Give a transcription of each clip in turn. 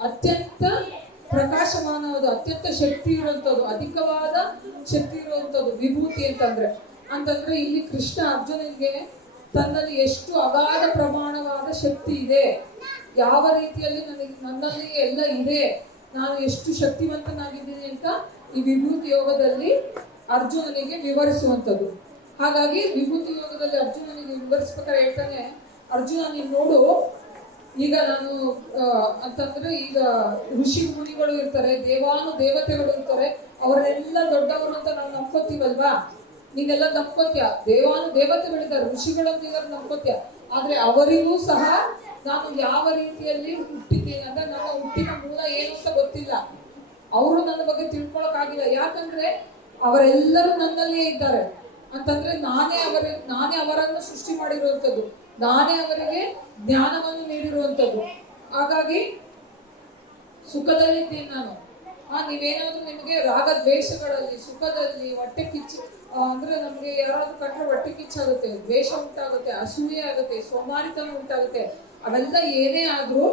ಅತ್ಯಂತ ಪ್ರಕಾಶಮಾನವಾದ, ಅತ್ಯಂತ ಶಕ್ತಿ ಇರುವಂಥದ್ದು, ಅಧಿಕವಾದ ಶಕ್ತಿ ಇರುವಂಥದ್ದು ವಿಭೂತಿ ಅಂತಂದ್ರೆ ಇಲ್ಲಿ ಕೃಷ್ಣ ಅರ್ಜುನನಿಗೆ ತನ್ನಲ್ಲಿ ಎಷ್ಟು ಅಗಾಧ ಪ್ರಮಾಣವಾದ ಶಕ್ತಿ ಇದೆ, ಯಾವ ರೀತಿಯಲ್ಲಿ ನನ್ನಲ್ಲಿ ಎಲ್ಲ ಇದೆ, ನಾನು ಎಷ್ಟು ಶಕ್ತಿವಂತನಾಗಿದ್ದೀನಿ ಅಂತ ಈ ವಿಭೂತಿ ಯೋಗದಲ್ಲಿ ಅರ್ಜುನನಿಗೆ ವಿವರಿಸುವಂಥದ್ದು. ಹಾಗಾಗಿ ವಿಭೂತಿ ಯೋಗದಲ್ಲಿ ಅರ್ಜುನನಿಗೆ ವಿವರಿಸ್ಬೇಕಾದ್ರೆ ಹೇಳ್ತಾನೆ, ಅರ್ಜುನ ನೀನು ನೋಡು, ಈಗ ನಾನು ಅಂತಂದ್ರೆ ಈಗ ಋಷಿ ಮುನಿಗಳು ಇರ್ತಾರೆ, ದೇವತೆಗಳು ಇರ್ತಾರೆ, ಅವರೆಲ್ಲ ದೊಡ್ಡವರು ಅಂತ ನಾವು ನಂಬ್ಕೋತೀವಲ್ವಾ, ನೀನೆಲ್ಲ ನಂಬ್ಕೋತ್ಯ. ದೇವತೆಗಳಿದ್ದಾರೆ, ಋಷಿಗಳಂತಿದ್ದಾರೆ ನಂಬ್ಕೋತ್ಯ. ಆದ್ರೆ ಅವರಿಗೂ ಸಹ ನಾನು ಯಾವ ರೀತಿಯಲ್ಲಿ ಹುಟ್ಟಿದ್ದೀನಿ ಅಂದ್ರೆ ನನ್ನ ಹುಟ್ಟಿನ ಮೂಲ ಏನು ಅಂತ ಗೊತ್ತಿಲ್ಲ, ಅವರು ನನ್ನ ಬಗ್ಗೆ ತಿಳ್ಕೊಳಕ್ಕಾಗಿಲ್ಲ. ಯಾಕಂದ್ರೆ ಅವರೆಲ್ಲರೂ ನನ್ನಲ್ಲಿಯೇ ಇದ್ದಾರೆ ಅಂತಂದ್ರೆ ನಾನೇ ಅವರನ್ನು ಸೃಷ್ಟಿ ಮಾಡಿರುವಂಥದ್ದು, ನಾನೇ ಅವರಿಗೆ ಜ್ಞಾನವನ್ನು ನೀಡಿರುವಂಥದ್ದು. ಹಾಗಾಗಿ ಸುಖದಲ್ಲಿದ್ದೀನಿ ನಾನು. ನೀವೇನಾದ್ರೂ ನಿಮಗೆ ರಾಗದ್ವೇಷಗಳಲ್ಲಿ, ಸುಖದಲ್ಲಿ, ಹೊಟ್ಟೆ ಕಿಚ್ಚು ಅಂದ್ರೆ ನಮ್ಗೆ ಯಾರಾದ್ರೂ ಕಂಡ್ರೆ ಹೊಟ್ಟೆ ಕಿಚ್ಚಾಗುತ್ತೆ, ದ್ವೇಷ ಉಂಟಾಗುತ್ತೆ, ಅಸೂಯೆ ಆಗುತ್ತೆ, ಸೋಮಾರಿತನ ಉಂಟಾಗುತ್ತೆ, ಅವೆಲ್ಲ ಏನೇ ಆದ್ರೂ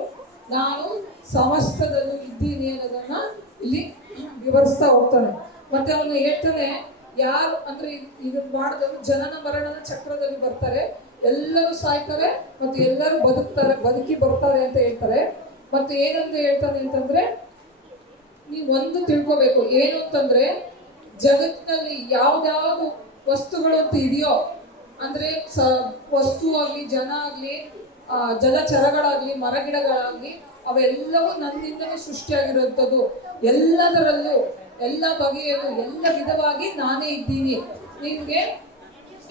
ನಾನು ಸಮಸ್ತದಲ್ಲೂ ಇದ್ದೀನಿ ಅನ್ನೋದನ್ನ ಇಲ್ಲಿ ವಿವರಿಸ್ತಾ ಹೋಗ್ತಾನೆ. ಮತ್ತೆ ಅವನು ಹೇಳ್ತಾನೆ, ಯಾರು ಅಂದ್ರೆ ಇದನ್ನ ಮಾಡಿದವರು ಜನನ ಮರಣದ ಚಕ್ರದಲ್ಲಿ ಬರ್ತಾರೆ, ಎಲ್ಲರೂ ಸಾಯ್ತಾರೆ ಮತ್ತೆ ಎಲ್ಲರೂ ಬದುಕಿ ಬರ್ತಾರೆ ಅಂತ ಹೇಳ್ತಾರೆ. ಮತ್ತೆ ಏನಂತ ಹೇಳ್ತಾನೆ ಅಂತಂದ್ರೆ, ನೀವು ಒಂದು ತಿಳ್ಕೋಬೇಕು, ಏನು ಅಂತಂದ್ರೆ ಜಗತ್ತಿನಲ್ಲಿ ಯಾವ್ದಾವ್ದು ವಸ್ತುಗಳು ಅಂತ ಇದೆಯೋ ಅಂದ್ರೆ ವಸ್ತು ಆಗ್ಲಿ, ಜನ ಆಗ್ಲಿ, ಜಲಚರಗಳಾಗ್ಲಿ, ಮರಗಿಡಗಳಾಗ್ಲಿ, ಅವೆಲ್ಲವೂ ನನ್ನಿಂದಲೇ ಸೃಷ್ಟಿಯಾಗಿರುವಂಥದ್ದು. ಎಲ್ಲದರಲ್ಲೂ ಎಲ್ಲ ಬಗೆಯಲ್ಲೂ ಎಲ್ಲ ವಿಧವಾಗಿ ನಾನೇ ಇದ್ದೀನಿ. ನಿಮ್ಗೆ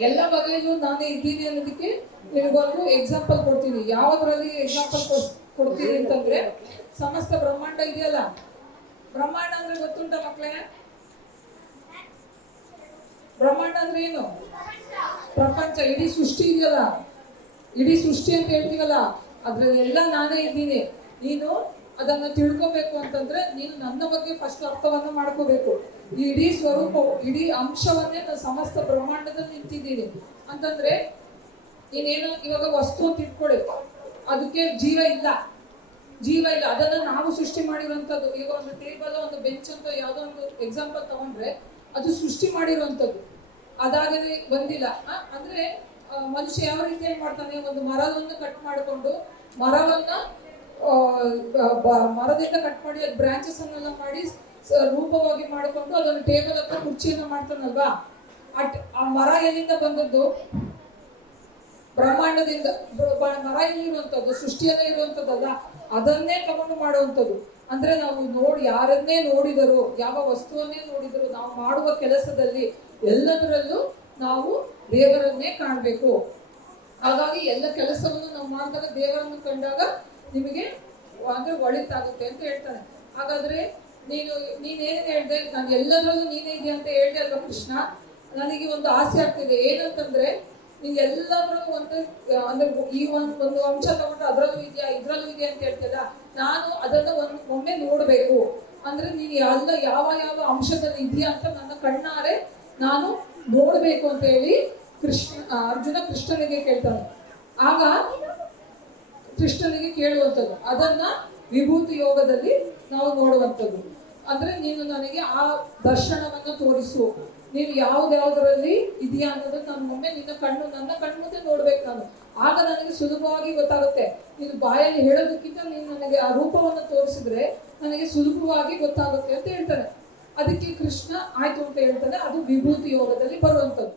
ಎಲ್ಲ ಬಗೆಯಲ್ಲೂ ನಾನೇ ಇದ್ದೀನಿ ಅನ್ನೋದಕ್ಕೆ ನಿಮಗೊಂದು ಎಕ್ಸಾಂಪಲ್ ಕೊಡ್ತೀನಿ. ಯಾವುದರಲ್ಲಿ ಎಕ್ಸಾಂಪಲ್ ಕೊಡ್ತೀನಿ ಅಂತಂದ್ರೆ, ಸಮಸ್ತ ಬ್ರಹ್ಮಾಂಡ ಇದೆಯಲ್ಲ, ಬ್ರಹ್ಮಾಂಡ ಅಂದ್ರೆ ಗೊತ್ತುಂಟ ಮಕ್ಕಳೇ? ಬ್ರಹ್ಮಾಂಡ ಅಂದ್ರೆ ಏನು? ಪ್ರಪಂಚ, ಇಡೀ ಸೃಷ್ಟಿ ಇದೆಯಲ್ಲ, ಇಡೀ ಸೃಷ್ಟಿ ಅಂತ ಹೇಳ್ತೀವಲ್ಲ, ಅದ್ರಲ್ಲೆಲ್ಲ ನಾನೇ ಇದ್ದೀನಿ. ನೀನು ಅದನ್ನ ತಿಳ್ಕೋಬೇಕು ಅಂತಂದ್ರೆ ನೀನು ನನ್ನ ಬಗ್ಗೆ ಫಸ್ಟ್ ಅರ್ಥವನ್ನ ಮಾಡ್ಕೋಬೇಕು. ಈ ಇಡೀ ಸ್ವರೂಪ, ಇಡೀ ಅಂಶವನ್ನೇ ನಾನು ಸಮಸ್ತ ಬ್ರಹ್ಮಾಂಡದಲ್ಲಿ ನಿಂತಿದ್ದೀನಿ ಅಂತಂದ್ರೆ, ನೀನೇನು ಇವಾಗ ವಸ್ತು ಅಂತ ಇಟ್ಕೊಳ್ಳಿ, ಅದಕ್ಕೆ ಜೀವ ಇಲ್ಲ, ಅದನ್ನ ನಾವು ಸೃಷ್ಟಿ ಮಾಡಿರುವಂಥದ್ದು. ಈಗ ಒಂದು ಟೇಬಲ್, ಒಂದು ಬೆಂಚ್ ಅಂತ ಯಾವುದೋ ಒಂದು ಎಕ್ಸಾಂಪಲ್ ತಗೊಂಡ್ರೆ ಅದು ಸೃಷ್ಟಿ ಮಾಡಿರುವಂಥದ್ದು, ಅದಾಗದೆ ಬಂದಿಲ್ಲ. ಅಂದ್ರೆ ಮನುಷ್ಯ ಯಾವ ರೀತಿಯಲ್ಲಿ ಮಾಡ್ತಾನೆ, ಒಂದು ಮರವನ್ನು ಕಟ್ ಮಾಡಿಕೊಂಡು ಮರದಿಂದ ಕಟ್ ಮಾಡಿ ಅದು ಬ್ರಾಂಚಸ್ ಅನ್ನೆಲ್ಲ ಮಾಡಿ ರೂಪವಾಗಿ ಮಾಡಿಕೊಂಡು ಅದನ್ನು ಟೇಬಲ್ ಹತ್ರ ಕುರ್ಚಿಯನ್ನು ಮಾಡ್ತಾನಲ್ವಾ, ಆ ಮರ ಎಲ್ಲಿಂದ ಬಂದದ್ದು? ಬ್ರಹ್ಮಾಂಡದಿಂದ. ಮರ ಎಲ್ಲಿರುವಂಥದ್ದು? ಸೃಷ್ಟಿಯಲ್ಲೇ ಇರುವಂಥದ್ದಲ್ಲ, ಅದನ್ನೇ ತಗೊಂಡು ಮಾಡುವಂಥದ್ದು. ಅಂದ್ರೆ ನಾವು ಯಾರನ್ನೇ ನೋಡಿದರೂ, ಯಾವ ವಸ್ತುವನ್ನೇ ನೋಡಿದರೂ, ನಾವು ಮಾಡುವ ಕೆಲಸದಲ್ಲಿ ಎಲ್ಲದರಲ್ಲೂ ನಾವು ದೇವರನ್ನೇ ಕಾಣಬೇಕು. ಹಾಗಾಗಿ ಎಲ್ಲ ಕೆಲಸವನ್ನು ನಾವು ಮಾಡಿದಾಗ ದೇವರನ್ನು ಕಂಡಾಗ ನಿಮಗೆ ಅಂದ್ರೆ ಒಳಿತಾಗುತ್ತೆ ಅಂತ ಹೇಳ್ತಾನೆ. ಹಾಗಾದ್ರೆ ನೀನೇನು ಹೇಳ್ದೆ, ನಾನು ಎಲ್ಲದರಲ್ಲೂ ನೀನೇ ಇದೆಯಾ ಅಂತ ಹೇಳ್ದೆ ಅಲ್ವಾ ಕೃಷ್ಣ. ನನಗೆ ಒಂದು ಆಸೆ ಆಗ್ತಿದೆ, ಏನಂತಂದ್ರೆ ನೀನು ಎಲ್ಲದರಲ್ಲೂ ಅಂದ್ರೆ ಈ ಒಂದು ಅಂಶ ತಗೊಂಡ್ರೆ ಅದರಲ್ಲೂ ಇದೆಯಾ, ಇದ್ರಲ್ಲೂ ಇದೆಯಾ ಅಂತ ಹೇಳ್ತಿಲ್ಲ. ನಾನು ಅದನ್ನ ಒಮ್ಮೆ ನೋಡ್ಬೇಕು, ಅಂದ್ರೆ ನೀನು ಯಾವ ಅಂಶದಲ್ಲಿ ಇದೆಯಾ ಅಂತ ನನ್ನ ಕಣ್ಣಾರೆ ನಾನು ನೋಡ್ಬೇಕು ಅಂತ ಹೇಳಿ ಅರ್ಜುನ ಕೃಷ್ಣನಿಗೆ ಕೇಳ್ತಾನೆ. ಆಗ ಕೃಷ್ಣನಿಗೆ ಕೇಳುವಂಥದ್ದು, ಅದನ್ನ ವಿಭೂತಿ ಯೋಗದಲ್ಲಿ ನಾವು ನೋಡುವಂಥದ್ದು. ಅಂದ್ರೆ ನೀನು ನನಗೆ ಆ ದರ್ಶನವನ್ನು ತೋರಿಸು, ನೀನು ಯಾವ್ದ್ಯಾವ್ದರಲ್ಲಿ ಇದೆಯಾ ಅನ್ನೋದನ್ನ ನಾನು ಒಮ್ಮೆ ನನ್ನ ಕಣ್ಣು ನೋಡ್ಬೇಕು ನಾನು. ಆಗ ನನಗೆ ಸುಲಭವಾಗಿ ಗೊತ್ತಾಗುತ್ತೆ. ನೀನು ಬಾಯಲ್ಲಿ ಹೇಳೋದಕ್ಕಿಂತ ನೀನು ನನಗೆ ಆ ರೂಪವನ್ನು ತೋರಿಸಿದ್ರೆ ನನಗೆ ಸುಲಭವಾಗಿ ಗೊತ್ತಾಗುತ್ತೆ ಅಂತ ಹೇಳ್ತಾನೆ. ಅದಕ್ಕೆ ಕೃಷ್ಣ ಆಯ್ತು ಅಂತ ಹೇಳ್ತಾನೆ. ಅದು ವಿಭೂತಿ ಯೋಗದಲ್ಲಿ ಬರುವಂಥದ್ದು.